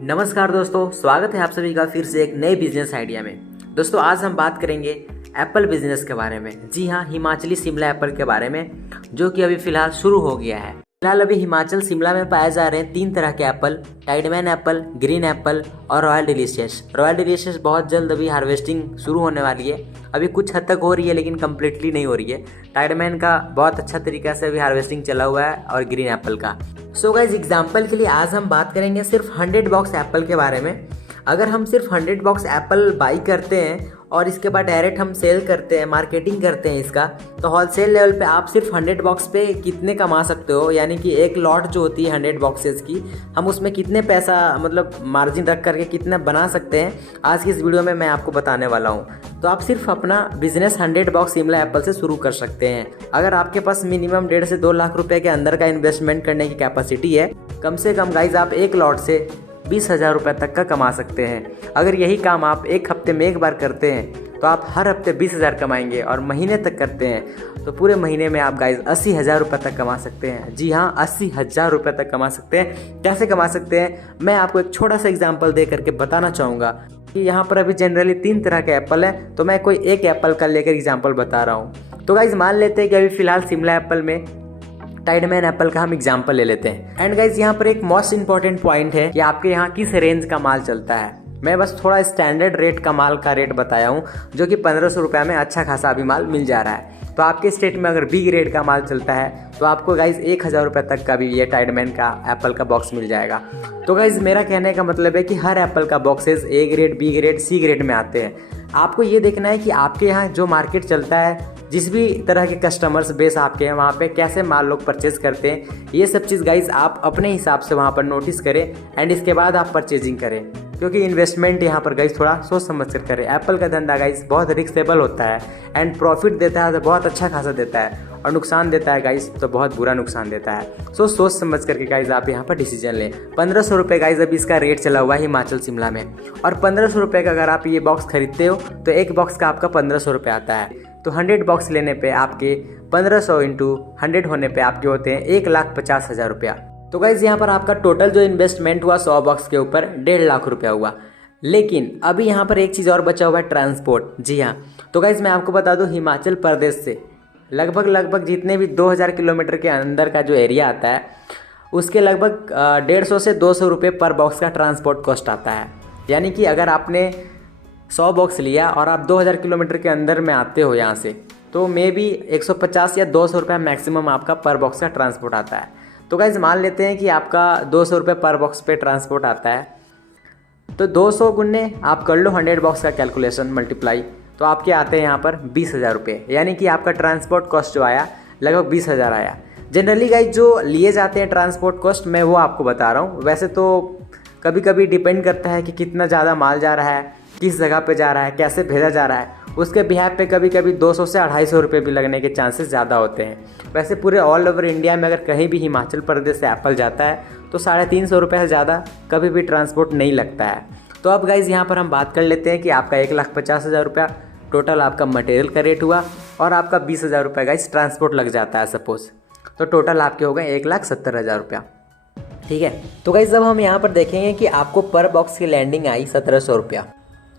नमस्कार दोस्तों, स्वागत है आप सभी का फिर से एक नए बिजनेस आइडिया में। दोस्तों आज हम बात करेंगे एप्पल बिजनेस के बारे में। जी हाँ, हिमाचली शिमला एप्पल के बारे में, जो कि अभी फ़िलहाल शुरू हो गया है। फिलहाल अभी हिमाचल शिमला में पाए जा रहे हैं 3 तरह के Apple, Tiedemann Apple, green Apple और रॉयल डिलीशियस। रॉयल डिलीशियस बहुत जल्द अभी हार्वेस्टिंग शुरू होने वाली है। अभी कुछ हद तक हो रही है लेकिन कम्प्लीटली नहीं हो रही है। टाइडमैन का बहुत अच्छा तरीका से अभी हार्वेस्टिंग चला हुआ है और ग्रीन एप्पल का। सो गाइस, एग्जाम्पल के लिए आज हम बात करेंगे सिर्फ 100 बॉक्स एप्पल के बारे में। अगर हम सिर्फ 100 बॉक्स एप्पल बाई करते हैं और इसके बाद डायरेक्ट हम सेल करते हैं, मार्केटिंग करते हैं इसका, तो होलसेल लेवल पे आप सिर्फ 100 बॉक्स पे कितने कमा सकते हो, यानी कि एक लॉट जो होती है 100 बॉक्सेस की, हम उसमें कितने पैसा मतलब मार्जिन रख करके कितना बना सकते हैं, आज की इस वीडियो में मैं आपको बताने वाला हूँ। तो आप सिर्फ अपना बिजनेस 100 बॉक्स शिमला एप्पल से शुरू कर सकते हैं। अगर आपके पास मिनिमम 1.5 से 2 लाख रुपए के अंदर का इन्वेस्टमेंट करने की कैपेसिटी है, कम से कम गाइज आप एक लॉट से 20,000 रुपये तक का कमा सकते हैं। अगर यही काम आप एक हफ्ते में एक बार करते हैं तो आप हर हफ्ते 20,000 कमाएंगे, और महीने तक करते हैं तो पूरे महीने में आप गाइज 80,000 रुपये तक कमा सकते हैं। जी हाँ, 80,000 रुपये तक कमा सकते हैं। कैसे कमा सकते हैं, मैं आपको एक छोटा सा एग्जाम्पल दे करके बताना चाहूँगा कि यहाँ पर अभी जनरली 3 तरह के एप्पल है, तो मैं कोई एक एप्पल का लेकर एग्जाम्पल बता रहा हूँ। तो गाइज मान लेते हैं कि अभी फिलहाल शिमला एप्पल में टाइडमैन एप्पल का हम एग्जाम्पल ले लेते हैं। एंड गाइज यहाँ पर एक मोस्ट इंपॉर्टेंट पॉइंट है कि आपके यहाँ किस रेंज का माल चलता है। मैं बस थोड़ा स्टैंडर्ड रेट का माल का रेट बताया हूँ, जो कि 1500 रुपये में अच्छा खासा अभी माल मिल जा रहा है। तो आपके स्टेट में अगर बी ग्रेड का माल चलता है तो आपको गाइज 1,000 रुपये तक का भी ये टाइडमैन का एप्पल का बॉक्स मिल जाएगा। तो गाइज मेरा कहने का मतलब है कि हर एप्पल का boxes A grade, B grade, C grade में आते हैं। आपको ये देखना है कि आपके यहाँ जो मार्केट चलता है, जिस भी तरह के कस्टमर्स बेस आपके हैं, वहाँ पे कैसे माल लोग परचेज करते हैं, ये सब चीज़ गाइज आप अपने हिसाब से वहाँ पर नोटिस करें एंड इसके बाद आप परचेजिंग करें। क्योंकि इन्वेस्टमेंट यहाँ पर गाइज थोड़ा सोच समझ कर करें। एप्पल का धंधा गाइज बहुत रिस्केबल होता है एंड प्रॉफिट देता है तो बहुत अच्छा खासा देता है, और नुकसान देता है गाइज तो बहुत बुरा नुकसान देता है। सो सोच समझ करके गाइज आप यहाँ पर डिसीजन लें। 1500 रुपये गाइज अभी इसका रेट चला हुआ है हिमाचल शिमला में, और 1500 रुपये का अगर आप ये बॉक्स खरीदते हो तो एक बॉक्स का आपका 1500 रुपये आता है। तो 100 बॉक्स लेने पे आपके 1500 इंटू 100 होने पे आपके होते हैं 1,50,000 रुपया। तो गाइज यहाँ पर आपका टोटल जो इन्वेस्टमेंट हुआ 100 बॉक्स के ऊपर 1.5 लाख रुपया हुआ। लेकिन अभी यहाँ पर एक चीज़ और बचा हुआ है, ट्रांसपोर्ट। जी हाँ, तो गाइज मैं आपको बता दूँ, हिमाचल प्रदेश से लगभग जितने भी 2000 किलोमीटर के अंदर का जो एरिया आता है, उसके लगभग 150 से 200 रुपये पर बॉक्स का ट्रांसपोर्ट कॉस्ट आता है। यानी कि अगर आपने 100 बॉक्स लिया और आप 2000 किलोमीटर के अंदर में आते हो यहाँ से, तो मे बी 150 या 200 रुपये मैक्सिमम आपका पर बॉक्स का ट्रांसपोर्ट आता है। तो गाइज मान लेते हैं कि आपका 200 रुपये पर बॉक्स पे ट्रांसपोर्ट आता है, तो 200 गुने आप कर लो 100 बॉक्स का कैलकुलेशन मल्टीप्लाई, तो आपके आते हैं यहाँ पर 20,000 रुपये। यानी कि आपका ट्रांसपोर्ट कॉस्ट जो आया लगभग 20,000 आया। जनरली गाइज जो लिए जाते हैं ट्रांसपोर्ट कॉस्ट, मैं वो आपको बता रहा हूँ। वैसे तो कभी कभी डिपेंड करता है कि कितना ज़्यादा माल जा रहा है, किस जगह पे जा रहा है, कैसे भेजा जा रहा है, उसके बिहाफ पे कभी कभी 200 से 250 रुपये भी लगने के चांसेस ज़्यादा होते हैं। वैसे पूरे ऑल ओवर इंडिया में अगर कहीं भी हिमाचल प्रदेश से एप्पल जाता है तो 350 रुपये से ज़्यादा कभी भी ट्रांसपोर्ट नहीं लगता है। तो अब गाइज यहाँ पर हम बात कर लेते हैं कि आपका 1,50,000 रुपया टोटल आपका मटेरियल का रेट हुआ, और आपका 20,000 रुपये गाइज ट्रांसपोर्ट लग जाता है सपोज, तो टोटल आपके हो गए 1,70,000 रुपया। ठीक है, तो गाइज जब हम यहाँ पर देखेंगे कि आपको पर बॉक्स की लैंडिंग आई 1,700 रुपया,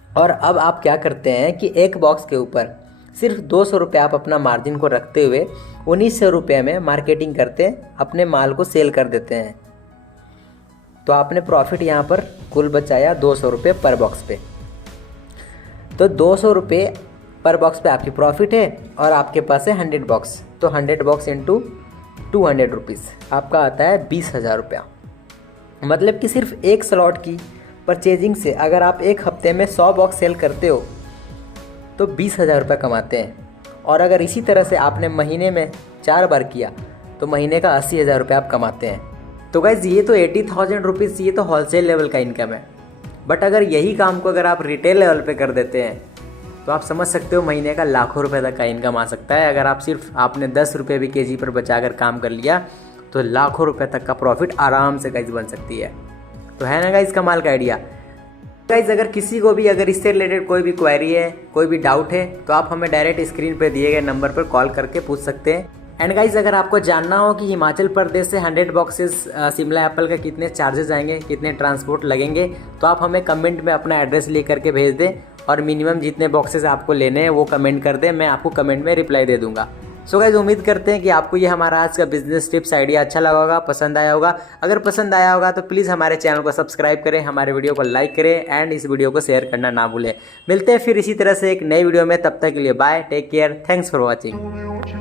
और अब आप क्या करते हैं कि एक बॉक्स के ऊपर सिर्फ 200 रुपये आप अपना मार्जिन को रखते हुए 1900 रुपये में मार्केटिंग करते हैं, अपने माल को सेल कर देते हैं। तो आपने प्रॉफिट यहाँ पर कुल बचाया 200 रुपये पर बॉक्स पे। तो 200 रुपये पर बॉक्स पे आपकी प्रॉफिट है, और आपके पास है 100 बॉक्स, तो 100 बॉक्स इंटू 200 रुपीज़ आपका आता है 20,000 रुपया। मतलब कि सिर्फ एक स्लॉट की परचेजिंग से अगर आप एक हफ्ते में 100 बॉक्स सेल करते हो तो 20,000 रुपये कमाते हैं। और अगर इसी तरह से आपने महीने में 4 बार किया तो महीने का 80,000 रुपये आप कमाते हैं। तो गाइज ये तो 80,000 रुपीज़ ये तो होलसेल लेवल का इनकम है। बट अगर यही काम को अगर आप रिटेल लेवल पे कर देते हैं तो आप समझ सकते हो महीने का लाखों रुपए तक का इनकम आ सकता है। अगर आप सिर्फ आपने 10 रुपये भी केजी पर बचाकर काम कर लिया तो लाखों रुपए तक का प्रॉफिट आराम से गाइज बन सकती है। तो है ना गाइज कमाल का आइडिया। गाइज अगर किसी को भी अगर इससे रिलेटेड कोई भी क्वेरी है, कोई भी डाउट है, तो आप हमें डायरेक्ट स्क्रीन पर दिए गए नंबर पर कॉल करके पूछ सकते हैं। एंड गाइज अगर आपको जानना हो कि हिमाचल प्रदेश से 100 बॉक्सेस शिमला एप्पल का कितने चार्जेस आएंगे, कितने ट्रांसपोर्ट लगेंगे, तो आप हमें कमेंट में अपना एड्रेस लिख करके भेज दें और मिनिमम जितने बॉक्सेस आपको लेने हैं वो कमेंट कर दें, मैं आपको कमेंट में रिप्लाई दे दूंगा। सो गाइज उम्मीद करते हैं कि आपको ये हमारा आज का बिजनेस टिप्स आइडिया अच्छा लगा होगा, पसंद आया होगा। अगर पसंद आया होगा तो प्लीज़ हमारे चैनल को सब्सक्राइब करें, हमारे वीडियो को लाइक करें एंड इस वीडियो को शेयर करना ना भूलें। मिलते हैं फिर इसी तरह से एक नई वीडियो में, तब तक के लिए bye, take care, thanks for watching.